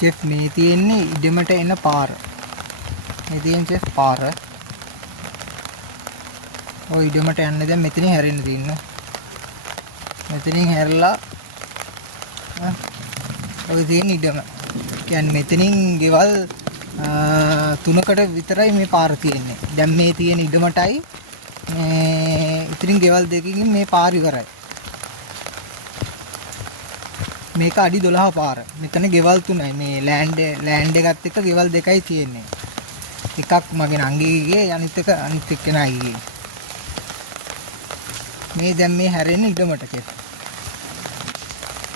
Chef මේ තියෙන්නේ ඉඩමට එන පාර. මේ තියෙන චෙෆ් පාර. ඔය ඉඩමට යන්නේ දැන් මෙතනින් හැරෙන්න තියෙනවා. මෙතනින් හැරලා ඔය තියෙන ඉඩම. කියන්නේ මෙතනින් ගෙවල් 3කට විතරයි මේ පාර තියෙන්නේ. දැන් මේ තියෙන ඉඩමටයි මේ ඉතින් ගෙවල් දෙකකින් මේ පාර ඉවරයි. මේක අඩි 12 පාර. මෙතන ගෙවල් 3යි. මේ ලෑන්ඩ් එකත් එක්ක ගෙවල් දෙකයි තියෙන්නේ. එකක් මගේ නංගිගේ අනිත් එක්කෙනාගේ. මේ දැන් මේ හැරෙන්නේ ඉඩමට කියලා.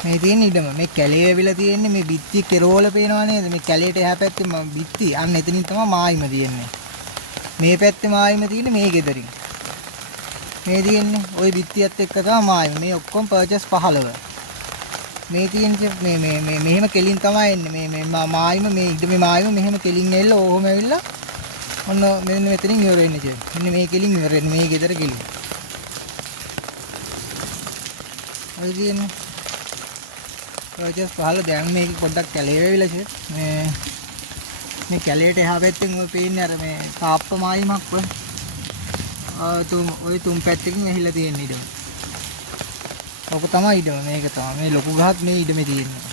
මේ තියෙන ඉඩම මේ කැලේ ඇවිල්ලා තියෙන්නේ මේ බිත්ති කෙරවල පේනවා නේද? මේ කැලේට එහා පැත්තේ බිත්ති අන්න එතනින් තමයි මායිම තියෙන්නේ. මේ පැත්තේ මායිම තියෙන්නේ මේ ගෙදරින්. මේ තියෙන්නේ ওই බිත්තියත් එක්ක තමයි මායිම. මේ ඔක්කොම පර්චේස් 15. මේ තියෙන්නේ මේ මෙහෙම කෙලින් තමයි එන්නේ. මේ මායිම මේ ඉඩමේ මායිම මෙහෙම කෙලින් ඇවිල්ලා ඕහොම ඇවිල්ලා ඔන්න මෙන්න මෙතනින් ඉවර වෙන්නේ කියන්නේ. මෙන්න මේ කෙලින් ඉවර වෙන්නේ මේ ගෙදර කෙලින්. ඔය තියෙන්නේ පර්චේස් 15 දැන් මේක පොඩ්ඩක් කැලේ වෙවිලා છે. මේ කැලේට එහා පැත්තෙන් ඔය පේන්නේ අර මේ තාප්ප මායිමක් ඔය. ඔය තුන් පැත්තකින් ඇහිලා තියෙන ඉඩම. ඔක තමයි ඉඩම මේක තමයි. මේ ලොකු ගහත් මේ ඉඩමේ තියෙන්නේ.